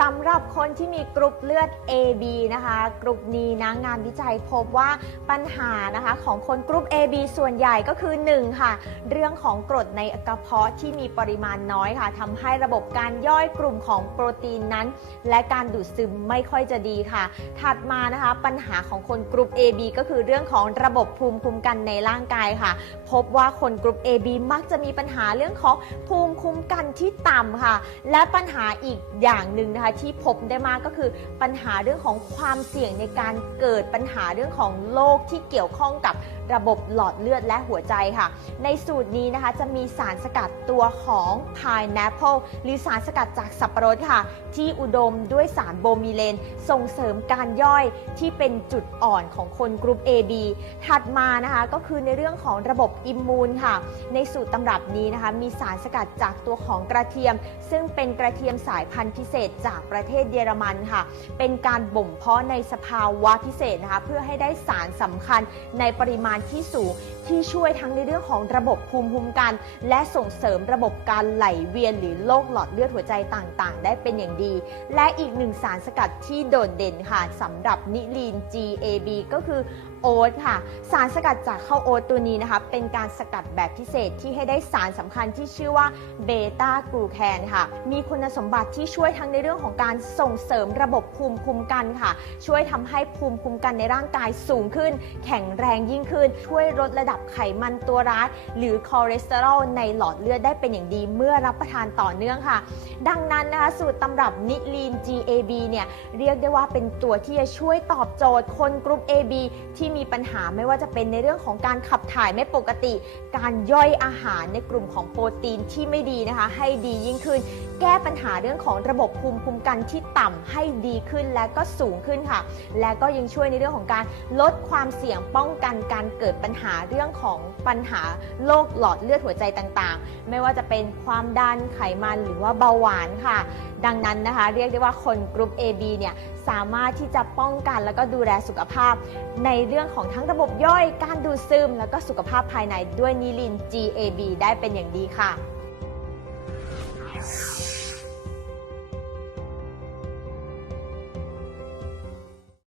สำหรับคนที่มีกรุ๊ปเลือด AB นะคะกรุ๊ปนี้นะงานวิจัยพบว่าปัญหานะคะของคนกรุ๊ป AB ส่วนใหญ่ก็คือ 1 ค่ะ เรื่องของกรดในกระเพาะที่มีปริมาณน้อยค่ะทำให้ระบบการย่อยกลุ่มของโปรตีนนั้น และการดูดซึมไม่ค่อยจะดีค่ะ ถัดมานะคะปัญหาของคนกรุ๊ป AB ก็คือเรื่องของระบบภูมิคุ้มกันในร่างกายค่ะ พบว่าคนกรุ๊ป AB มักจะมีปัญหาเรื่องของภูมิคุ้มกันที่ต่ำค่ะ และปัญหาอีกอย่างหนึ่งนะคะที่พบได้มากก็คือปัญหาเรื่องของความเสี่ยงในการเกิดปัญหาเรื่องของโรคที่เกี่ยวข้องกับ ระบบหลอดเลือดและหัวใจค่ะ ในสูตรนี้นะคะจะมีสารสกัดตัวของ pineapple หรือสารสกัดจากสับปะรดค่ะ ที่อุดมด้วยสารโบมิเลน ส่งเสริมการย่อยที่เป็นจุดอ่อนของคนกรุ๊ป AB ถัดมานะคะก็คือในเรื่องของระบบอิมมูนค่ะ ในสูตรตำรับนี้นะคะมีสารสกัดจากตัวของกระเทียม ซึ่งเป็นกระเทียมสายพันธุ์พิเศษจากประเทศเยอรมันค่ะ เป็นการบ่มเพาะในสภาวะพิเศษนะคะเพื่อให้ได้สารสำคัญในปริมาณที่สูงที่ช่วยทั้งในเรื่องของระบบภูมิคุ้มกัน และส่งเสริมระบบการไหลเวียนหรือโรคหลอดเลือดหัวใจต่างๆ ได้เป็นอย่างดี และอีกหนึ่งสารสกัดที่โดดเด่นค่ะสำหรับนิลีน GAB ก็คือโอ๊ตค่ะ สารสกัดจากข้าวโอ๊ตตัวนี้นะคะ เป็นการสกัดแบบพิเศษที่ให้ได้สารสำคัญที่ชื่อว่าเบต้ากลูแคนค่ะ มีคุณสมบัติที่ช่วยทั้งในเรื่องของการส่งเสริมระบบภูมิคุ้มกันค่ะ ช่วยทำให้ภูมิคุ้มกันในร่างกายสูงขึ้น แข็งแรงยิ่งขึ้นช่วยลดระดับไขมันตัวร้าย หรือคอเลสเตอรอลในหลอดเลือดได้เป็นอย่างดีเมื่อรับประทานต่อเนื่องค่ะ ดังนั้นนะคะสูตรตำรับนิลีน GAB เนี่ยเรียกได้ว่าเป็นตัวที่จะช่วยตอบโจทย์คนกลุ่ม AB ที่มีปัญหาไม่ว่าจะเป็นในเรื่องของการขับถ่ายไม่ปกติ การย่อยอาหารในกลุ่มของโปรตีนที่ไม่ดีนะคะ ให้ดียิ่งขึ้น แก้ปัญหาเรื่องของระบบภูมิคุ้มกันที่ต่ำให้ดีขึ้นและก็สูงขึ้นค่ะ และก็ยังช่วยในเรื่องของการลดความเสี่ยงป้องกันการเกิดปัญหาเรื่องของปัญหาโรคหลอดเลือดหัวใจต่างๆ ไม่ว่าจะเป็นความดันไขมันหรือว่าเบาหวานค่ะ ดังนั้นนะคะ เรียกได้ว่าคนกลุ่ม AB เนี่ยสามารถที่จะป้องกันแล้วก็ดูแลสุขภาพ ในเรื่องของทั้งระบบย่อยการดูดซึม แล้วก็สุขภาพภายในด้วยนิลิน GAB ได้เป็นอย่างดีค่ะ